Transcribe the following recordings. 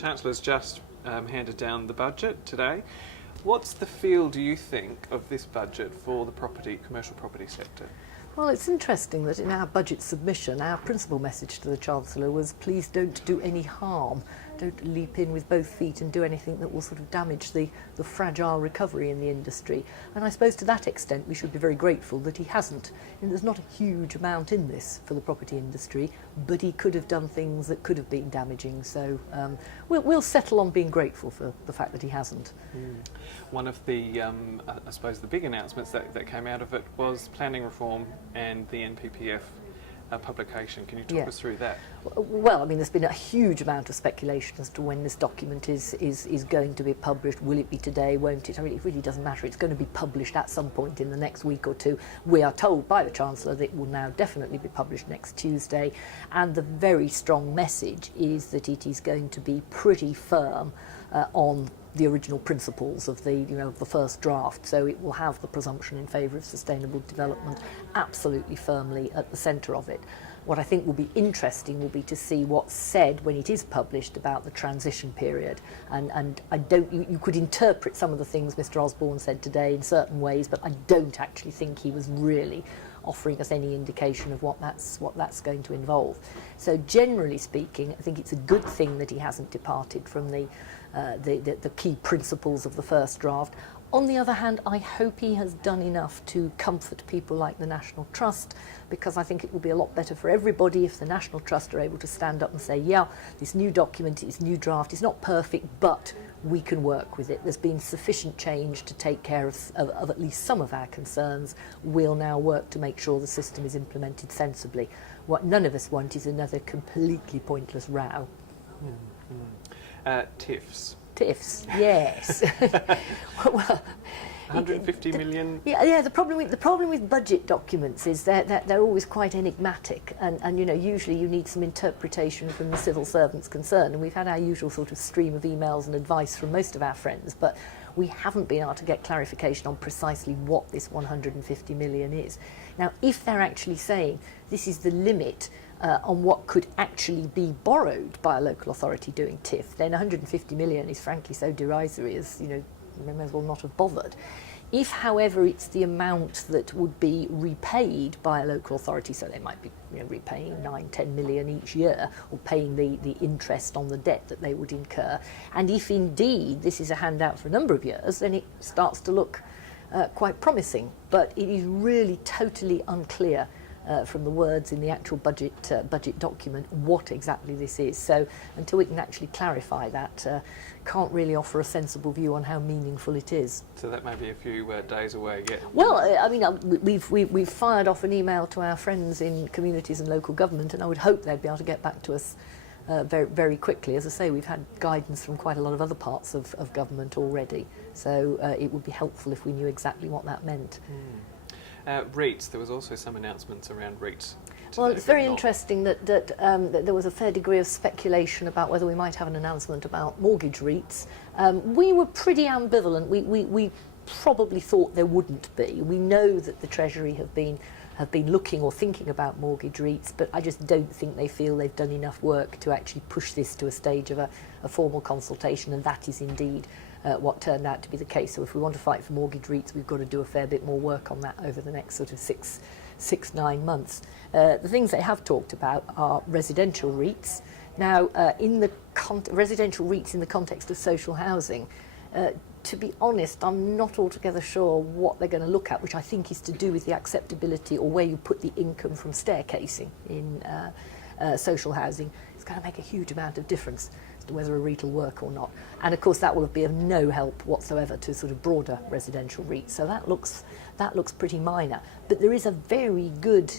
Chancellor's just handed down the budget today. What's the feel, do you think, of this budget for the commercial property sector? Well, it's interesting that in our budget submission, our principal message to the Chancellor was, please don't do any harm. Don't leap in with both feet and do anything that will sort of damage the fragile recovery in the industry. And I suppose to that extent we should be very grateful that he hasn't. And there's not a huge amount in this for the property industry, but he could have done things that could have been damaging. So we'll settle on being grateful for the fact that he hasn't. One of the, I suppose, the big announcements that came out of it was planning reform and the NPPF publication. Can you talk us through that? Well, I mean, there's been a huge amount of speculation as to when this document is going to be published. Will it be today? Won't it? I mean, it really doesn't matter. It's going to be published at some point in the next week or two. We are told by the Chancellor that it will now definitely be published next Tuesday. And the very strong message is that it is going to be pretty firm on the original principles of the first draft. So it will have the presumption in favour of sustainable development absolutely firmly at the centre of it. What I think will be interesting will be to see what's said when it is published about the transition period. And you could interpret some of the things Mr. Osborne said today in certain ways, but I don't actually think he was really offering us any indication of what that's going to involve. So generally speaking, I think it's a good thing that he hasn't departed from the key principles of the first draft. On the other hand, I hope he has done enough to comfort people like the National Trust, because I think it will be a lot better for everybody if the National Trust are able to stand up and say, yeah, this new document, this new draft is not perfect, but we can work with it. There's been sufficient change to take care of at least some of our concerns. We'll now work to make sure the system is implemented sensibly. What none of us want is another completely pointless row. TIFs. TIFs, yes. Well, 150 million. Yeah. The problem with budget documents is they're always quite enigmatic, and usually you need some interpretation from the civil servants concerned. And we've had our usual sort of stream of emails and advice from most of our friends, but we haven't been able to get clarification on precisely what this 150 million is. Now, if they're actually saying this is the limit on what could actually be borrowed by a local authority doing TIF, then 150 million is frankly so derisory as, we may as well not have bothered. If, however, it's the amount that would be repaid by a local authority, so they might be repaying 9-10 million each year, or paying the interest on the debt that they would incur, and if indeed this is a handout for a number of years, then it starts to look quite promising. But it is really totally unclear from the words in the actual budget document what exactly this is. So until we can actually clarify that, can't really offer a sensible view on how meaningful it is. So that may be a few days away yet. Well, I mean, we've fired off an email to our friends in communities and local government, and I would hope they'd be able to get back to us very, very quickly. As I say, we've had guidance from quite a lot of other parts of government already, so it would be helpful if we knew exactly what that meant. REITs, there was also some announcements around REITs today. Well, it's very interesting that there was a fair degree of speculation about whether we might have an announcement about mortgage REITs. We were pretty ambivalent. We probably thought there wouldn't be. We know that the Treasury have been looking or thinking about mortgage REITs, but I just don't think they feel they've done enough work to actually push this to a stage of a formal consultation, and that is indeed what turned out to be the case. So if we want to fight for mortgage REITs, we've got to do a fair bit more work on that over the next sort of 6-9 months. The things they have talked about are residential REITs. Now, in the residential REITs in the context of social housing, to be honest, I'm not altogether sure what they're going to look at, which I think is to do with the acceptability or where you put the income from staircasing in social housing. It's going to make a huge amount of difference as to whether a REIT will work or not. And of course that will be of no help whatsoever to sort of broader residential REITs. So that looks pretty minor. But there is a very good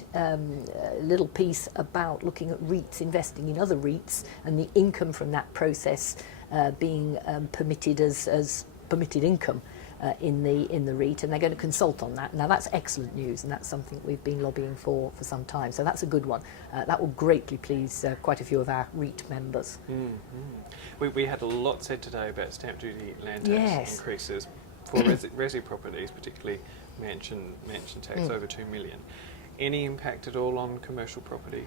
little piece about looking at REITs investing in other REITs and the income from that process being permitted as permitted income in the REIT, and they're going to consult on that. Now that's excellent news, and that's something we've been lobbying for some time, so that's a good one. That will greatly please quite a few of our REIT members. We had a lot said today about stamp duty land tax increases for resi properties, particularly mansion tax over 2 million. Any impact at all on commercial property?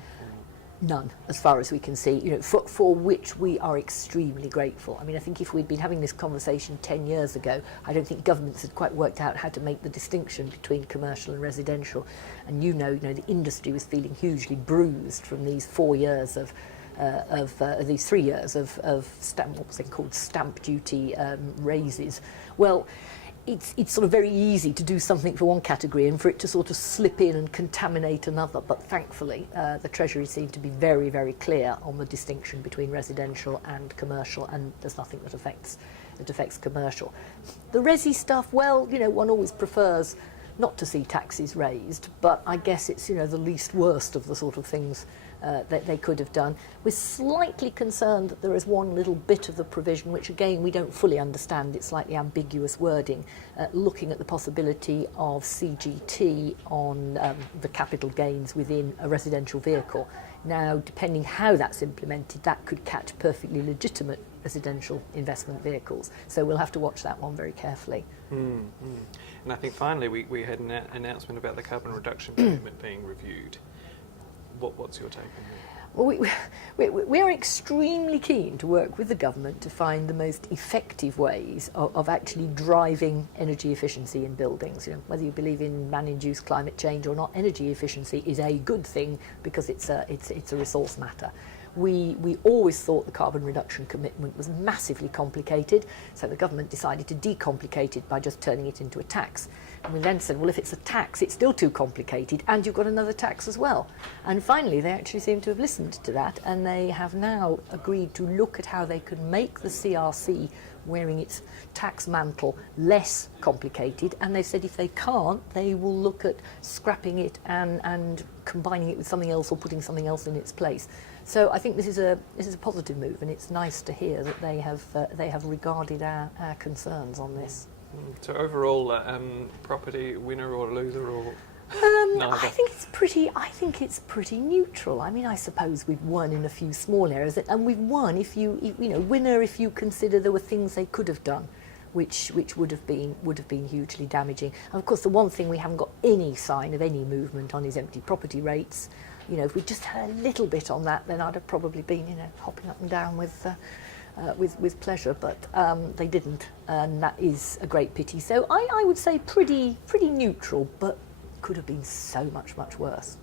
None, as far as we can see, for which we are extremely grateful. I mean, I think if we'd been having this conversation 10 years ago, I don't think governments had quite worked out how to make the distinction between commercial and residential. And the industry was feeling hugely bruised from these 4 years of these 3 years of what was it called, stamp duty raises. Well, it's sort of very easy to do something for one category and for it to sort of slip in and contaminate another. But thankfully, the Treasury seemed to be very, very clear on the distinction between residential and commercial, and there's nothing that affects commercial. The resi stuff, well, one always prefers not to see taxes raised, but I guess it's the least worst of the sort of things that they could have done. We're slightly concerned that there is one little bit of the provision which again we don't fully understand, it's slightly ambiguous wording, looking at the possibility of CGT on the capital gains within a residential vehicle. Now, depending how that's implemented, that could catch perfectly legitimate residential investment vehicles. So we'll have to watch that one very carefully. And I think finally we had an announcement about the carbon reduction commitment being reviewed. What's your take on that? Well, we are extremely keen to work with the government to find the most effective ways of actually driving energy efficiency in buildings. Whether you believe in man-induced climate change or not, energy efficiency is a good thing because it's a resource matter. We always thought the carbon reduction commitment was massively complicated, so the government decided to decomplicate it by just turning it into a tax. And we then said, well, if it's a tax, it's still too complicated, and you've got another tax as well. And finally, they actually seem to have listened to that, and they have now agreed to look at how they can make the CRC wearing its tax mantle less complicated, and they've said if they can't, they will look at scrapping it and combining it with something else or putting something else in its place. So I think this is a positive move, and it's nice to hear that they have regarded our concerns on this. So overall, property winner or loser or neither? I think it's pretty neutral. I mean, I suppose we've won in a few small areas, and we've won winner if you consider there were things they could have done, which would have been hugely damaging. And of course, the one thing we haven't got any sign of any movement on is empty property rates. If we just had a little bit on that, then I'd have probably been hopping up and down with pleasure, but they didn't, and that is a great pity. So I would say pretty neutral, but could have been so much worse.